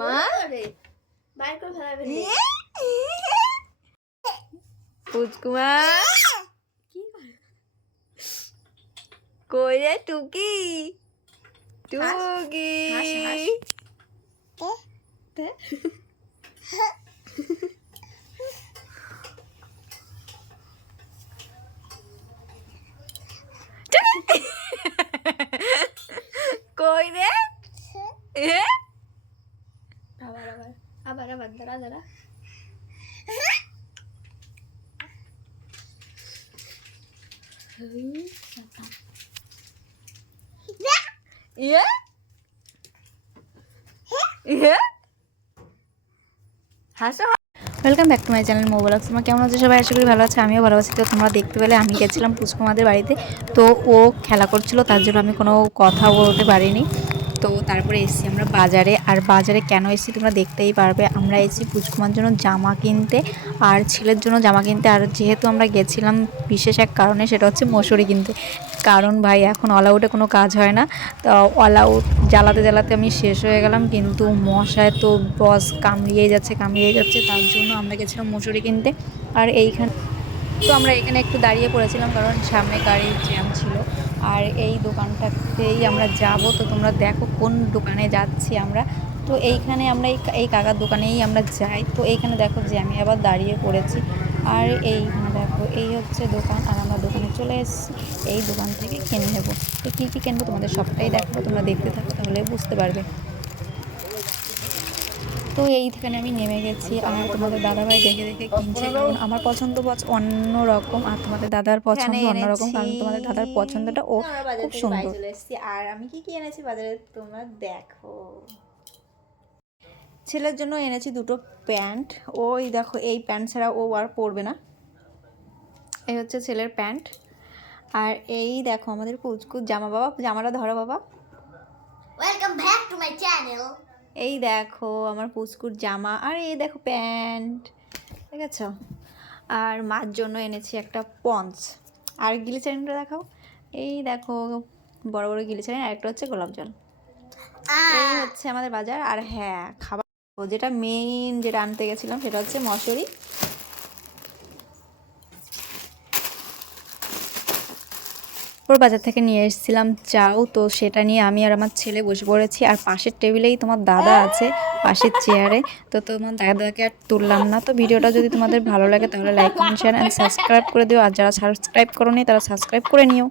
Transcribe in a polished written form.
মা বাইর করে ফেলাবে পুচকুমা কি করে কই রে টুকি হাস, টুকি হাস, হাস। কই রে এ আবার আবার আবার আবার দাঁড়া দাঁড়া ইয়ে ইয়ে হাসো। Welcome back to my channel mo vlogs. তোমরা কেমন আছো সবাই? আশা করি ভালো আছে, আমিও ভালো আছি। তো তোমরা দেখতে পেলে আমি গেছিলাম পুচকুমাদের বাড়িতে, তো ও খেলা করছিল, তার জন্য আমি কোনো কথা বলতে পারিনি। তো তারপরে এসেছি আমরা বাজারে। আর বাজারে কেন এসেছি তোমরা দেখতেই পারবে। আমরা এসেছি পুচকুমার জন্য জামা কিনতে আর ছেলের জন্য জামা কিনতে। আর যেহেতু আমরা গেছিলাম বিশেষ এক কারণে, সেটা হচ্ছে মশুরি কিনতে। কারণ ভাই এখন অল আউটে কোনো কাজ হয় না, তো অল আউট জ্বালাতে জ্বালাতে আমি শেষ হয়ে গেলাম। কিন্তু মশায় তো বস কামড়িয়েই যাচ্ছে তার জন্য আমরা গেছিলাম মশুরি কিনতে। আর এইখানে তো আমরা এখানে একটু দাঁড়িয়ে পড়েছিলাম, কারণ সামনে গাড়ির জ্যাম ছিল। আর এই দোকানটাতেই আমরা যাব, তো তোমরা দেখো কোন দোকানে যাচ্ছি আমরা। তো এইখানে আমরা এই কাকার দোকানেই আমরা যাই। তো এইখানে দেখো যে আমি আবার দাঁড়িয়ে পড়েছি। আর এইখানে দেখো এই হচ্ছে দোকান, আর আমরা দোকানে চলে এসেছি। এই দোকান থেকে কিনে নেবো। তো কী কী কিনবো তোমাদের সবটাই দেখাবো, তোমরা দেখতে থাকো, তাহলে বুঝতে পারবে। তো এইখানে আমি নেমে গেছি, আর তোমাদের দাদাভাই দেখে দেখে কিনছে, কারণ আমার পছন্দ অন্য রকম আর তোমাদের দাদার পছন্দ অন্যরকম, কারণ তোমাদের দাদার পছন্দটা ও খুব সুন্দর। চলে এসেছি, আর আমি কি কি এনেছি বাজারে তোমরা দেখো। ছেলের জন্য এনেছি দুটো প্যান্ট। ওই দেখো এই প্যান্ট ছাড়া ও আর পরবে না। এই হচ্ছে ছেলের প্যান্ট। আর এই দেখো আমাদের পুচকুর জামা। বাবা জামাটা ধরো বাবা। Welcome back to my channel. এই দেখো আমার পুচকুর জামা, আর এই দেখো প্যান্ট, ঠিক আছে। আর মার জন্য এনেছি একটা পন্স। আর গ্লিসারিনটা দেখাও। এই দেখো বড় বড় গ্লিসারিন, আর একটা হচ্ছে গোলাপ জল। এই হচ্ছে আমাদের বাজার। আর হ্যাঁ, খাবার যেটা মেইন যেটা আনতে গেছিলাম সেটা হচ্ছে মশুরি। ওর বাজার থেকে নিয়ে এসেছিলাম চাউ, তো সেটা নিয়ে আমি আর আমার ছেলে বসে পড়েছি। আর পাশের টেবিলেই তোমার দাদা আছে, পাশের চেয়ারে। তো তোমার দাদাকে আর তুললাম না। তো ভিডিওটা যদি তোমাদের ভালো লাগে তাহলে like, comment, share and subscribe করে দিও। আর যারা সাবস্ক্রাইব করোনি তারা সাবস্ক্রাইব করে নিও।